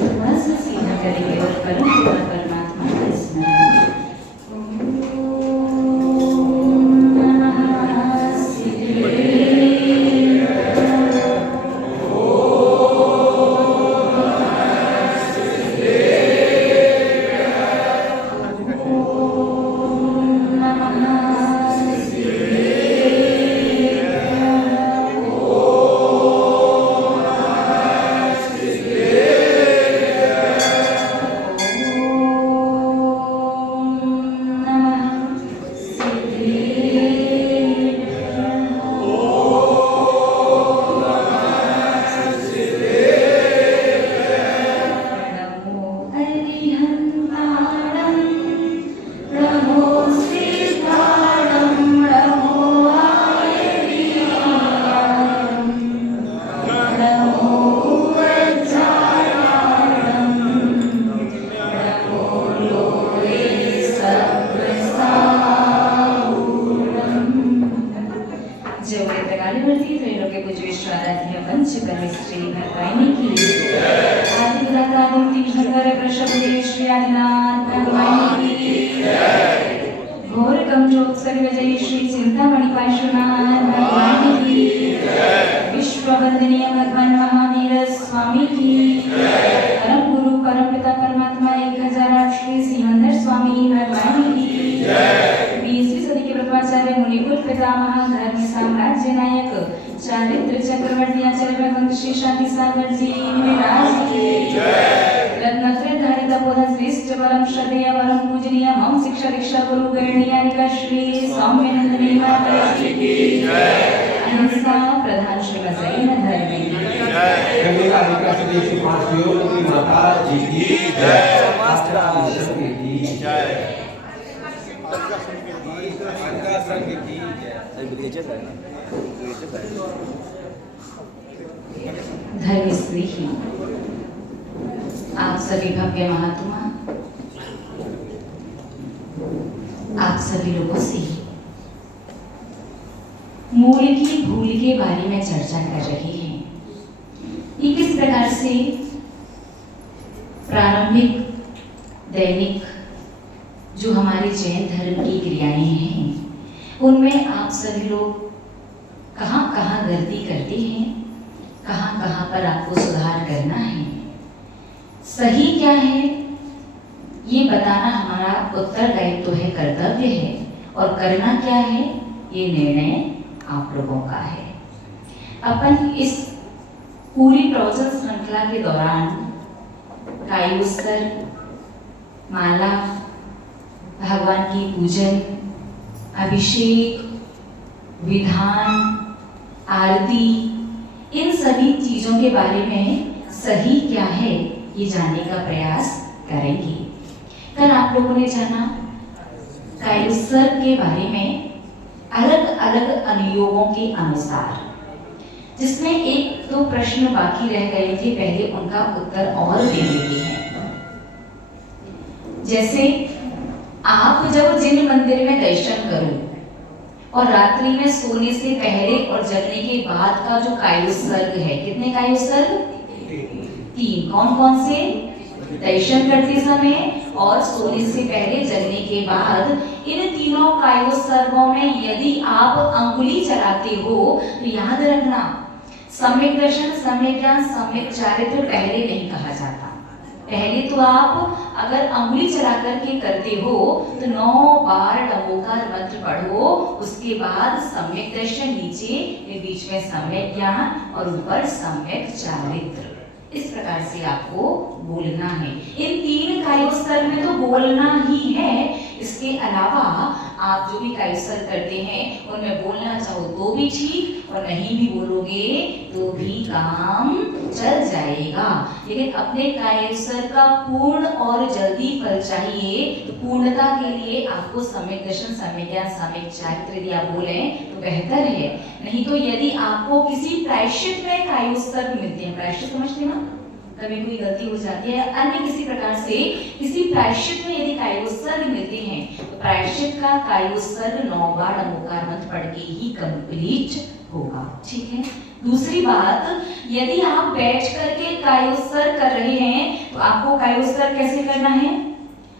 थोड़ा सा सीधा करेंगे और परम परमात्मा का स्मरण। धर्म स्त्री ही आप सभी भव्य महात्मा, आप सभी लोगों से मूल की भूल के बारे में चर्चा कर रहे हैं। ये किस प्रकार से प्रारंभिक दैनिक जो हमारे जैन धर्म की क्रियाएं हैं उनमें आप सभी लोग कहाँ कहाँ गलती करते हैं, कहाँ कहाँ पर आपको सुधार करना है, सही क्या है ये बताना हमारा उत्तरदायित्व है, कर्तव्य है, और करना क्या है ये निर्णय आप लोगों का है। अपन इस पूरी प्रवचन श्रृंखला के दौरान कायोस्तर, माला, भगवान की पूजन, अभिषेक, विधान, आरती, इन सभी चीजों के बारे में सही क्या है ये जानने का प्रयास करेंगे। कल आप लोगों ने जाना कायोस्तर के बारे में अलग अलग अनुयोगों के अनुसार, जिसमें एक दो प्रश्न बाकी रह गए थे, पहले उनका उत्तर और दे देते हैं। जैसे आप जब जिन मंदिर में दर्शन करो और रात्रि में सोने से पहले और जगने के बाद का जो कायोत्सर्ग है, कितने कायोत्सर्ग? 3। कौन कौन से? दर्शन करते समय और सोने से पहले जगने के बाद। इन तीनों कायोत्सर्गों में यदि आप अंगुली चलाते हो तो याद रखना सम्यक दर्शन, सम्यक ज्ञान, सम्यक चारित्र पहले नहीं कहा जाता। पहले तो आप अगर अंगुली चला करके करते हो तो 9 बार डंबोकार मंत्र पढ़ो, उसके बाद सम्यक दर्शन नीचे, बीच में सम्यक ज्ञान और ऊपर सम्यक चारित्र। इस प्रकार से आपको बोलना है। इन 3 कायोस्तर में तो बोलना ही है। इसके अलावा आप जो भी कायोस्तर करते हैं उनमें बोलना चाहो तो भी ठीक और नहीं भी बोलोगे तो भी काम चल जाएगा। लेकिन अपने कायोस्तर का पूर्ण और जल्दी फल चाहिए तो पूर्णता के लिए आपको सम्यक दर्शन, सम्यक ज्ञान, सम्यक चारित्र यदि आप बोलें तो बेहतर है। नहीं तो यदि आपको किसी प्रायश्चित में कायोस्तर मिलते हैं, प्रायश्चित समझते ना, कभी कोई गलती हो जाती है, अन्य किसी प्रकार से किसी प्रायश्चित में यदि कायोत्सर्ग मिलते हैं तो प्रायश्चित का कायोत्सर्ग 9 बार ओंकार मंत्र पढ़ के ही कंप्लीट होगा। ठीक है। दूसरी बात, यदि आप बैठ करके कायोत्सर्ग कर रहे हैं तो आपको कायोत्सर्ग कैसे करना है?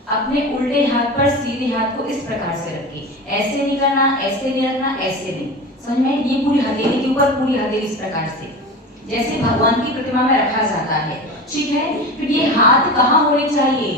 अपने उल्टे हाथ पर सीधे हाथ को इस प्रकार से रखिए, ऐसे नहीं करना, ऐसे नहीं रखना, ऐसे नहीं, समझ में? ये पूरी हथेली के ऊपर, पूरी हथेली इस प्रकार से, जैसे भगवान की प्रतिमा में रखा जाता है। ठीक है। फिर ये हाथ कहाँ होने चाहिए?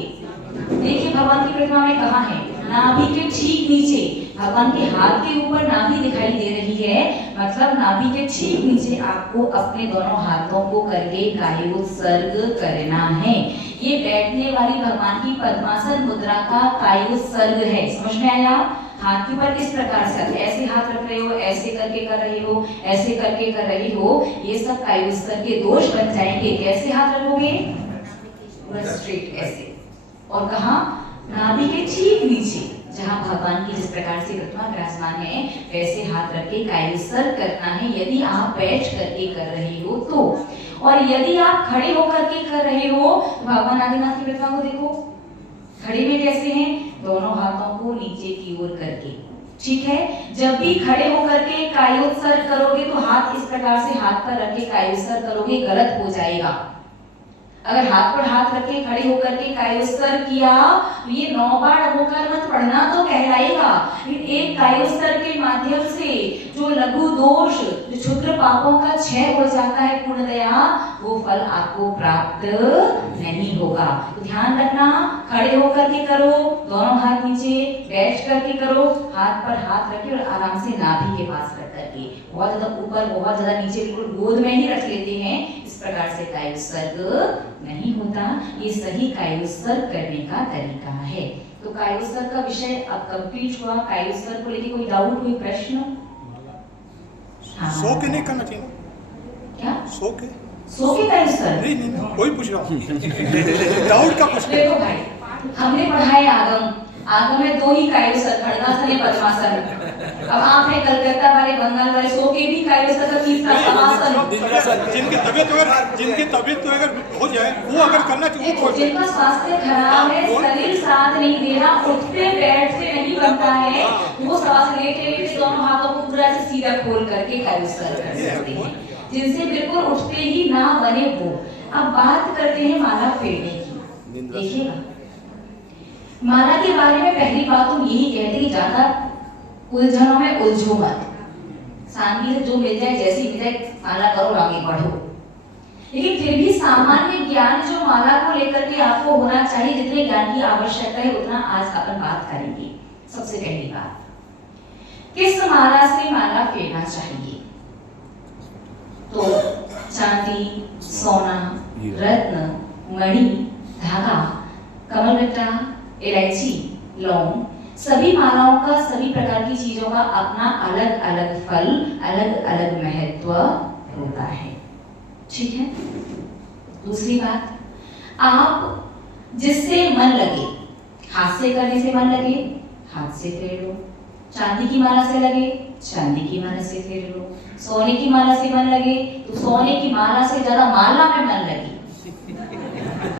देखिए भगवान की प्रतिमा में कहाँ है? नाभि के ठीक नीचे। भगवान के हाथ के ऊपर नाभि दिखाई दे रही है, मतलब नाभि के ठीक नीचे आपको अपने दोनों हाथों को करके कायोत्सर्ग करना है। ये बैठने वाली भगवान की पद्मासन मुद्रा का कायोत्सर्ग है। समझ में आया? हाथ के ऊपर इस प्रकार से ऐसे हाथ रख रहे हो, ऐसे करके कर रहे हो, ऐसे करके कर रही हो, ये सब कायोत्सर्ग के दोष बन जाएंगे। कैसे हाथ रखोगे? स्ट्रेट ऐसे, और कहाँ? नाभि के ठीक नीचे, जहाँ भगवान की जिस प्रकार से प्रतिमा विराजमान है वैसे हाथ रख के कायोत्सर्ग करना है, यदि आप बैठ करके कर रहे हो तो। और यदि आप खड़े होकर के कर रहे हो तो भगवान आदिनाथ की प्रतिमा को देखो, खड़े में कैसे हैं? दोनों हाथों को नीचे की ओर करके। ठीक है। जब भी खड़े होकर के कायोत्सर्ग करोगे तो हाथ इस प्रकार से हाथ पर रख के कायोत्सर्ग करोगे, गलत हो जाएगा। अगर हाथ पर हाथ रख के खड़े होकर के कायोत्सर्ग किया तो ये 9 बार अवोकार मत पढ़ना तो कहलाएगा, लेकिन एक कायोत्सर्ग के माध्यम से जो लघु दोष, जो क्षुद्र पापों का क्षय हो जाता है पूर्णतया, वो फल आपको प्राप्त नहीं होगा। तो ध्यान रखना, खड़े होकर के करो, दोनों हाथ नीचे, बैठ करके करो, हाथ पर हाथ रखिए और आराम से नाभि के पास रख करके, बहुत ज्यादा ऊपर, बहुत ज्यादा नीचे, बिल्कुल गोद में ही रख लेते हैं, इस प्रकार से कायोत्सर्ग नहीं होता। ये सही कायोत्सर्ग करने का तरीका है। तो कायोत्सर्ग का विषय अब कंप्लीट हुआ। कायोत्सर्ग को लेके कोई डाउट, कोई प्रश्न? हाँ। सो के नहीं करना चाहिए? क्या? सो के कायोत्सर्ग? नहीं, कोई पूछ रहा हूँ। डाउट का पूछ। देखो भाई, हमने पढ़ा है आगम में 2 ही कायोत्सर्ग, खड़गासन है, पद्मासन। अब आप है कलकत्ता वाले, बंगाल वाले, सो के भी कायोत्सर्ग का तीसरा पद्मासन। जिनकी तबीयत अगर हो जाए वो अगर करना चाहिए, वो जिनका स्वास्थ्य खराब है, शरीर साथ नहीं दे रहा, उठते बैठते नहीं बनता है, वो श्वास लेते लेते दोनों हाथों को पूरा से सीधा खोल करके कायोत्सर्ग कर सकते हैं। जिनसे बिल्कुल उठते ही ना बने वो। अब बात करते हैं माला फेरने की। देखिएगा, माला के बारे में पहली बात तो यही कहते कि ज्यादा उलझनों में उलझो मत, शांति से जो मिल जाए, जैसी मिल जाए माला करो, आगे बढ़ो। लेकिन फिर भी सामान्य ज्ञान जो माला को लेकर के आपको होना चाहिए, जितने ज्ञान की आवश्यकता है उतना आज अपन बात करेंगे। सबसे पहली बात, किस माला से माला फेरना चाहिए? तो चांदी, सोना, रत्न, मणि, धागा, कमलगट्टा, इलायची, लौंग, सभी मालाओं का, सभी प्रकार की चीजों का अपना अलग अलग फल, अलग अलग महत्व होता है। ठीक है। दूसरी बात, आप जिससे मन लगे, हाथ से करने से मन लगे, हाथ से फेर लो। चांदी की माला से लगे, चांदी की माला से फेर लो। सोने की माला से मन लगे तो सोने की माला से, ज्यादा माला में मन लगे